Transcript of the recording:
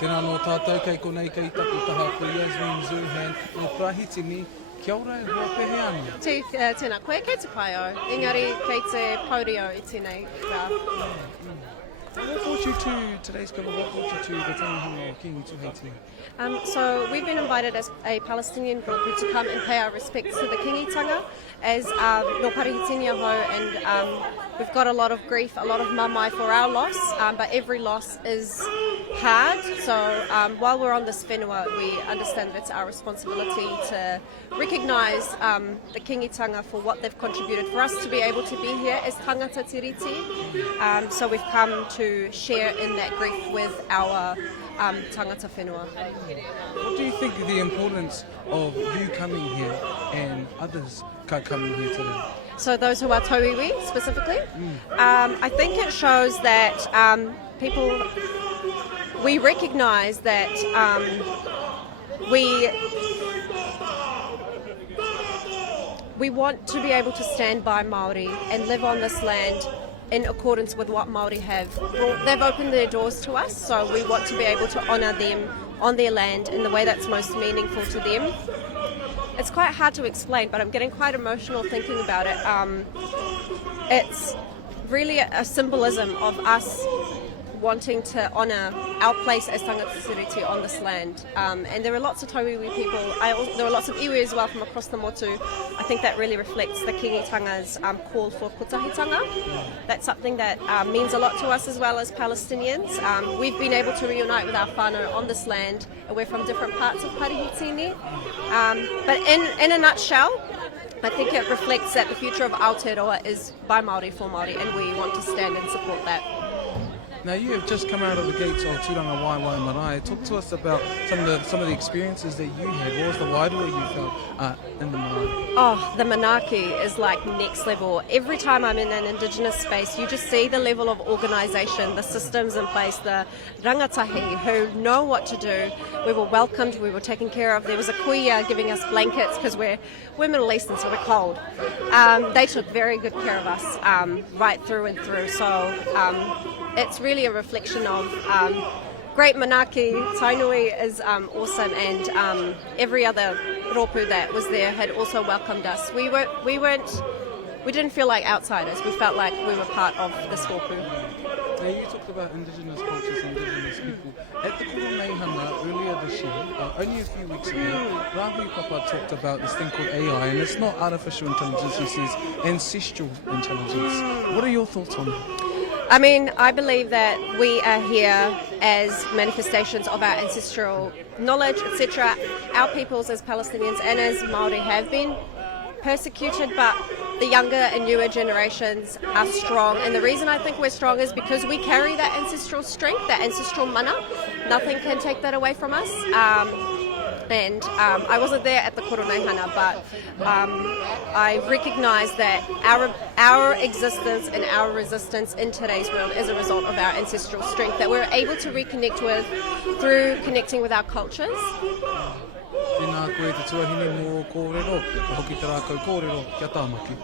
Tēnā no tātou kei konei kei taku taha ko Yasmine Serhan o Prahitini. Kia ora e hoa pehe ana. Tēnā koe, kei te pai o. Engari, kei te paurio I tēnei rā. What brought you to today's cover? What brought you to the tangihanga o Kiingi Tuheitia? So we've been invited as a Palestinian rōpū to come and pay our respects to the Kiingitanga as no parihitini ho, and we've got a lot of grief, a lot of mamai for our loss, but every loss is hard. So while we're on this whenua, we understand that it's our responsibility to recognise the Kiingitanga for what they've contributed for us to be able to be here as Tangata Tiriti. So we've come to share in that grief with our tangata whenua. What do you think of the importance of you coming here and others coming here today? So those who are tauiwi specifically, I think it shows that we recognise that we want to be able to stand by Māori and live on this land in accordance with what Māori have. They've opened their doors to us, so we want to be able to honour them on their land in the way that's most meaningful to them. It's quite hard to explain, but I'm getting quite emotional thinking about it. It's really a symbolism of us wanting to honour our place as Tangata Tiriti on this land. And there are lots of tauiwi people, there are lots of iwi as well from across the motu. I think that really reflects the Kiingitanga's call for kotahitanga. That's something that means a lot to us as well as Palestinians. We've been able to reunite with our whānau on this land, and we're from different parts of Parihitini. But in a nutshell, I think it reflects that the future of Aotearoa is by Māori for Māori, and we want to stand and support that. Now you have just come out of the gates of Tūranga Waiwai Marae. Talk to us about some of the experiences that you had. What was the wairua you felt in the marae? Oh, the manaaki is like next level. Every time I'm in an Indigenous space, you just see the level of organisation, the systems in place, the rangatahi who know what to do. We were welcomed, we were taken care of. There was a kuia giving us blankets because we're Middle Eastern, so we're cold. They took very good care of us right through and through. So it's really a reflection of great manaaki. Tainui is awesome, and every other rōpū that was there had also welcomed us. We didn't feel like outsiders. We felt like we were part of this rōpū. Now you talked about Indigenous cultures, Indigenous people. At the Kōrero earlier this year, only a few weeks ago, Rahui Papa talked about this thing called AI, and it's not artificial intelligence, he says ancestral intelligence. What are your thoughts on that? I mean, I believe that we are here as manifestations of our ancestral knowledge, etc. Our peoples as Palestinians and as Māori have been persecuted, but the younger and newer generations are strong. And the reason I think we're strong is because we carry that ancestral strength, that ancestral mana. Nothing can take that away from us. And I wasn't there at the Koroneihana, but I recognise that our existence and our resistance in today's world is a result of our ancestral strength that we're able to reconnect with through connecting with our cultures. Tēnā koe te tuahine mō kōrero, ka hoki te rākau kōrero, kia tāmaki.